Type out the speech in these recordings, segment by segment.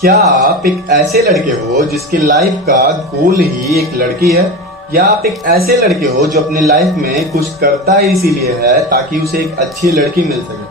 क्या आप एक ऐसे लड़के हो जिसकी लाइफ का गोल ही एक लड़की है, या आप एक ऐसे लड़के हो जो अपनी लाइफ में कुछ करता ही इसीलिए है ताकि उसे एक अच्छी लड़की मिल सके?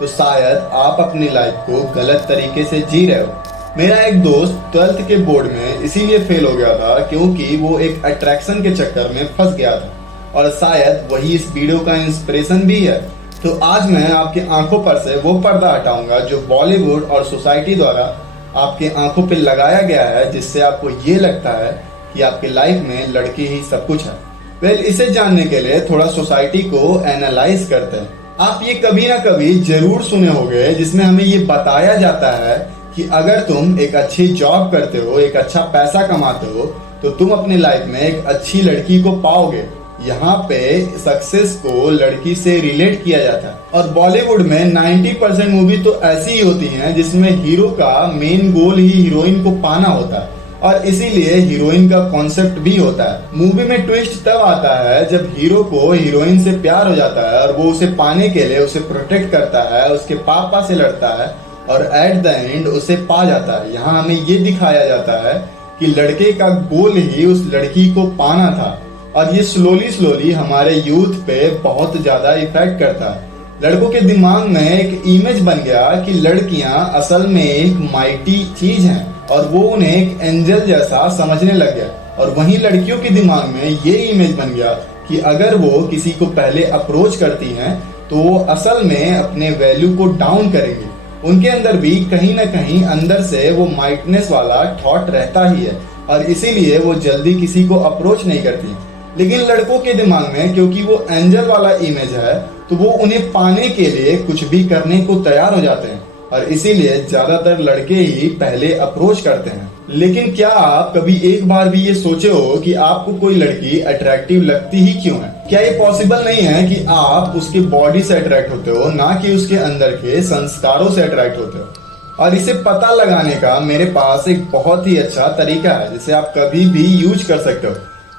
तो शायद आप अपनी लाइफ को गलत तरीके से जी रहे हो। मेरा एक दोस्त 12th के बोर्ड में इसीलिए फेल हो गया था क्योंकि वो एक अट्रैक्शन के चक्कर में फंस गया था, और शायद वही इस वीडियो का इंस्पिरेशन भी है। तो आज मैं आपकी आंखों पर से वो पर्दा हटाऊंगा जो बॉलीवुड और सोसाइटी द्वारा आपकी आंखों पे लगाया गया है, जिससे आपको ये लगता है कि आपकी लाइफ में लड़की ही सब कुछ है। इसे जानने के लिए थोड़ा सोसाइटी को एनालाइज करते हैं। आप ये कभी ना कभी जरूर सुने होंगे जिसमें हमें ये बताया जाता है कि अगर तुम एक अच्छी जॉब करते हो, एक अच्छा पैसा कमाते हो, तो तुम अपनी लाइफ में एक अच्छी लड़की को पाओगे। यहाँ पे सक्सेस को लड़की से रिलेट किया जाता है, और बॉलीवुड में 90% मूवी तो ऐसी ही होती हैं जिसमें हीरो का मेन गोल ही हीरोइन को पाना होता है, और इसीलिए हीरोइन का कॉन्सेप्ट भी होता है। मूवी में ट्विस्ट तब आता है जब हीरो को हीरोइन से प्यार हो जाता है और वो उसे पाने के लिए उसे प्रोटेक्ट करता है, उसके पापा से लड़ता है और एट द एंड उसे पा जाता है। यहाँ हमें ये दिखाया जाता है कि लड़के का गोल ही उस लड़की को पाना था, और ये स्लोली हमारे यूथ पे बहुत ज्यादा इफेक्ट करता है। लड़कों के दिमाग में एक इमेज बन गया कि लड़कियां असल में एक माइटी चीज हैं, और वो उन्हें एक एंजल जैसा समझने लग गया। और वहीं लड़कियों के दिमाग में ये इमेज बन गया कि अगर वो किसी को पहले अप्रोच करती हैं तो वो असल में अपने वैल्यू को डाउन करेंगी। उनके अंदर भी कहीं ना कहीं अंदर से वो माइटनेस वाला थॉट रहता ही है, और इसीलिए वो जल्दी किसी को अप्रोच नहीं करती। लेकिन लड़कों के दिमाग में क्योंकि वो एंजल वाला इमेज है, तो वो उन्हें पाने के लिए कुछ भी करने को तैयार हो जाते हैं, और इसीलिए ज्यादातर लड़के ही पहले अप्रोच करते हैं। लेकिन क्या आप कभी एक बार भी ये सोचे हो कि आपको कोई लड़की अट्रैक्टिव लगती ही क्यों है? क्या ये पॉसिबल नहीं है कि आप उसके बॉडी से अट्रैक्ट होते हो, ना कि उसके अंदर के संस्कारों से अट्रैक्ट होते हो? और इसे पता लगाने का मेरे पास एक बहुत ही अच्छा तरीका है जिसे आप कभी भी यूज कर सकते हो।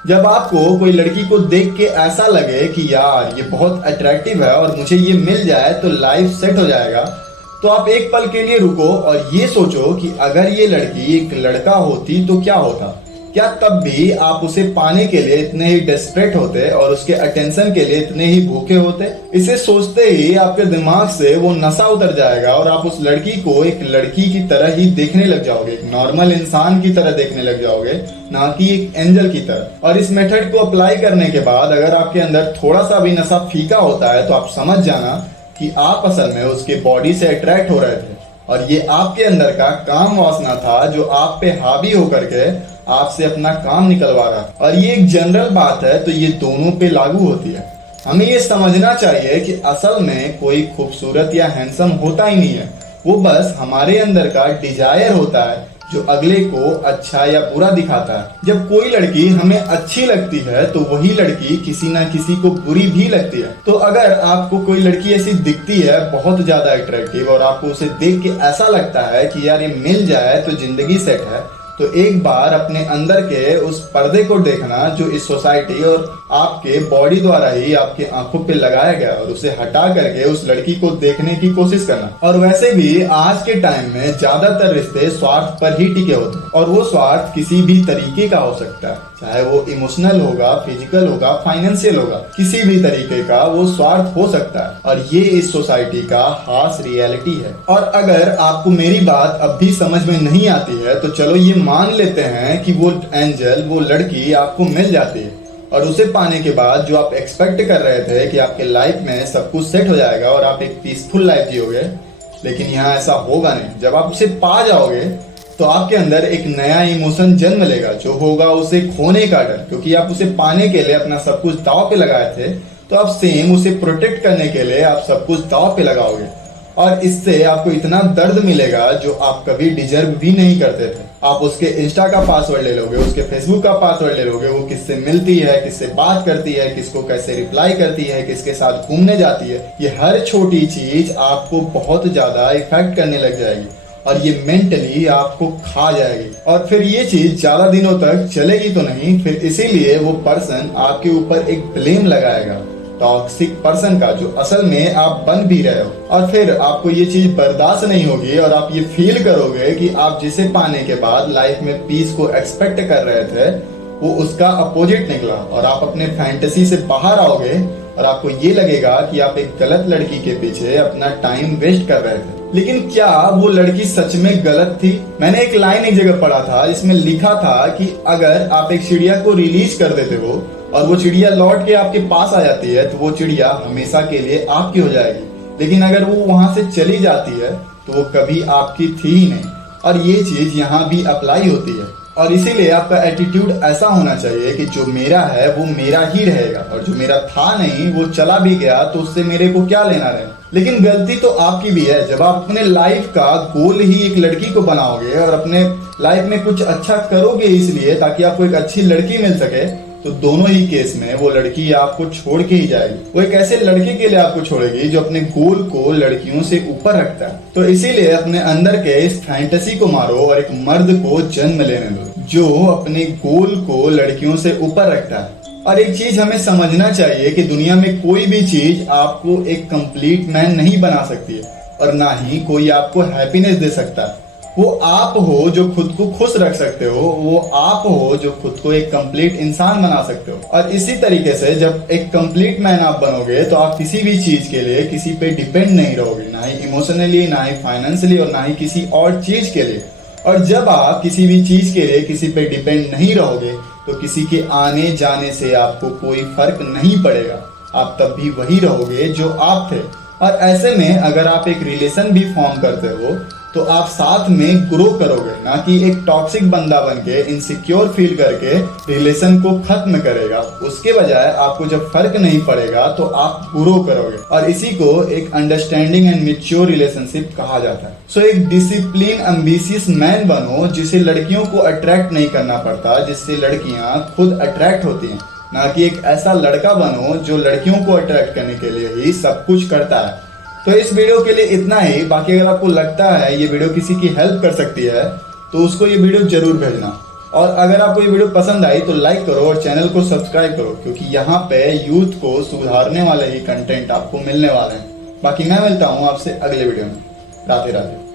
जब आपको कोई लड़की को देख के ऐसा लगे कि यार ये बहुत अट्रैक्टिव है और मुझे ये मिल जाए तो लाइफ सेट हो जाएगा, तो आप एक पल के लिए रुको और ये सोचो कि अगर ये लड़की एक लड़का होती तो क्या होता। क्या तब भी आप उसे पाने के लिए इतने ही डेस्परेट होते और उसके अटेंशन के लिए इतने ही भूखे होते? इसे सोचते ही आपके दिमाग से वो नशा उतर जाएगा और आप उस लड़की को एक लड़की की तरह ही देखने लग जाओगे, एक नॉर्मल इंसान की तरह देखने लग जाओगे, ना कि एक एंजल की तरह। और इस मेथड को अप्लाई करने के बाद अगर आपके अंदर थोड़ा सा भी नशा फीका होता है तो आप समझ जाना कि आप असल में उसके बॉडी से अट्रैक्ट हो रहे थे, और ये आपके अंदर का काम वासना था जो आप पे हावी होकर के आपसे अपना काम निकलवा रहा। और ये एक जनरल बात है, तो ये दोनों पे लागू होती है। हमें ये समझना चाहिए कि असल में कोई खूबसूरत या हैंडसम होता ही नहीं है, वो बस हमारे अंदर का डिजायर होता है जो अगले को अच्छा या बुरा दिखाता है। जब कोई लड़की हमें अच्छी लगती है तो वही लड़की किसी ना किसी को बुरी भी लगती है। तो अगर आपको कोई लड़की ऐसी दिखती है बहुत ज्यादा अट्रैक्टिव और आपको उसे देख के ऐसा लगता है कि यार ये मिल जाए तो जिंदगी सेट है, तो एक बार अपने अंदर के उस पर्दे को देखना जो इस सोसाइटी और आपके बॉडी द्वारा ही आपके आंखों पे लगाया गया, और उसे हटा करके उस लड़की को देखने की कोशिश करना। और वैसे भी आज के टाइम में ज्यादातर रिश्ते स्वार्थ पर ही टिके होते हैं, और वो स्वार्थ किसी भी तरीके का हो सकता है, चाहे वो इमोशनल होगा, फिजिकल होगा, फाइनेंशियल होगा, किसी भी तरीके का वो स्वार्थ हो सकता है। और ये इस सोसाइटी का हार्श रियलिटी है। और अगर आपको मेरी बात अब भी समझ में नहीं आती है तो चलो ये मान लेते हैं कि वो एंजल, वो लड़की आपको मिल जाती है, और उसे पाने के बाद जो आप एक्सपेक्ट कर रहे थे कि आपके लाइफ में सब कुछ सेट हो जाएगा और आप एक पीसफुल लाइफ जियोगे, लेकिन यहाँ ऐसा होगा नहीं। जब आप उसे पा जाओगे तो आपके अंदर एक नया इमोशन जन्म लेगा जो होगा उसे खोने का डर, क्योंकि आप उसे पाने के लिए अपना सब कुछ दांव पे लगाए थे, तो आप सेम उसे प्रोटेक्ट करने के लिए आप सब कुछ दांव पे लगाओगे, और इससे आपको इतना दर्द मिलेगा जो आप कभी डिजर्व भी नहीं करते थे। आप उसके इंस्टा का पासवर्ड ले लोगे, उसके फेसबुक का पासवर्ड ले लोगे, वो किससे मिलती है, किससे बात करती है, किसको कैसे रिप्लाई करती है, किसके साथ घूमने जाती है, ये हर छोटी चीज आपको बहुत ज्यादा इफेक्ट करने लग जाएगी, और ये मेंटली आपको खा जाएगी। और फिर ये चीज ज्यादा दिनों तक चलेगी तो नहीं, फिर इसीलिए वो पर्सन आपके ऊपर एक ब्लेम लगाएगा टॉक्सिक पर्सन का जो असल में आप बन भी रहे हो। और फिर आपको ये चीज बर्दाश्त नहीं होगी और आप ये फील करोगे कि आप जिसे पाने के बाद लाइफ में पीस को एक्सपेक्ट कर रहे थे वो उसका अपोजिट निकला और आप अपने फैंटेसी से बाहर आओगे और आपको ये लगेगा कि आप एक गलत लड़की के पीछे अपना टाइम वेस्ट कर रहे थे। लेकिन क्या वो लड़की सच में गलत थी? मैंने एक लाइन एक जगह पढ़ा था जिसमें लिखा था कि अगर आप एक चिड़िया को रिलीज कर देते हो और वो चिड़िया लौट के आपके पास आ जाती है तो वो चिड़िया हमेशा के लिए आपकी हो जाएगी, लेकिन अगर वो वहां से चली जाती है तो वो कभी आपकी थी ही नहीं। और ये चीज यहाँ भी अप्लाई होती है और इसीलिए आपका एटीट्यूड ऐसा होना चाहिए कि जो मेरा है वो मेरा ही रहेगा और जो मेरा था नहीं वो चला भी गया तो उससे मेरे को क्या लेना रहे। लेकिन गलती तो आपकी भी है जब आप अपने लाइफ का गोल ही एक लड़की को बनाओगे और अपने लाइफ में कुछ अच्छा करोगे इसलिए ताकि आपको एक अच्छी लड़की मिल सके, तो दोनों ही केस में वो लड़की आपको छोड़ के ही जाएगी। वो एक ऐसे लड़के के लिए आपको छोड़ेगी जो अपने गोल को लड़कियों से ऊपर रखता है। तो इसीलिए अपने अंदर के इस फैंटेसी को मारो और एक मर्द को जन्म लेने दो जो अपने गोल को लड़कियों से ऊपर रखता है। और एक चीज हमें समझना चाहिए कि दुनिया में कोई भी चीज आपको एक कंप्लीट मैन नहीं बना सकती है और ना ही कोई आपको हैप्पीनेस दे सकता है। वो आप हो जो खुद को खुश रख सकते हो, वो आप हो जो खुद को एक कंप्लीट इंसान बना सकते हो। और इसी तरीके से जब एक कंप्लीट मैन आप बनोगे तो आप किसी भी चीज के लिए किसी पे डिपेंड नहीं रहोगे, ना ही इमोशनली, ना ही फाइनेंशियली और ना ही किसी और चीज के लिए। और जब आप किसी भी चीज के लिए किसी पे डिपेंड नहीं रहोगे तो किसी के आने जाने से आपको कोई फर्क नहीं पड़ेगा, आप तब भी वही रहोगे जो आप थे। और ऐसे में अगर आप एक रिलेशन भी फॉर्म करते हो तो आप साथ में ग्रो करोगे, ना कि एक टॉक्सिक बंदा बन के इनसिक्योर फील करके रिलेशन को खत्म करेगा। उसके बजाय आपको जब फर्क नहीं पड़ेगा तो आप ग्रो करोगे और इसी को एक अंडरस्टैंडिंग एंड मैच्योर रिलेशनशिप कहा जाता है। सो एक डिसिप्लिन एम्बिशियस मैन बनो जिसे लड़कियों को अट्रैक्ट नहीं करना पड़ता, जिससे लड़कियां खुद अट्रैक्ट होती हैं, ना कि एक ऐसा लड़का बनो जो लड़कियों को अट्रैक्ट करने के लिए ही सब कुछ करता है। तो इस वीडियो के लिए इतना ही। बाकी अगर आपको लगता है ये वीडियो किसी की हेल्प कर सकती है तो उसको ये वीडियो जरूर भेजना। और अगर आपको ये वीडियो पसंद आई तो लाइक करो और चैनल को सब्सक्राइब करो, क्योंकि यहाँ पे यूथ को सुधारने वाले ही कंटेंट आपको मिलने वाले हैं। बाकी मैं मिलता हूँ आपसे अगले वीडियो में। राधे राधे।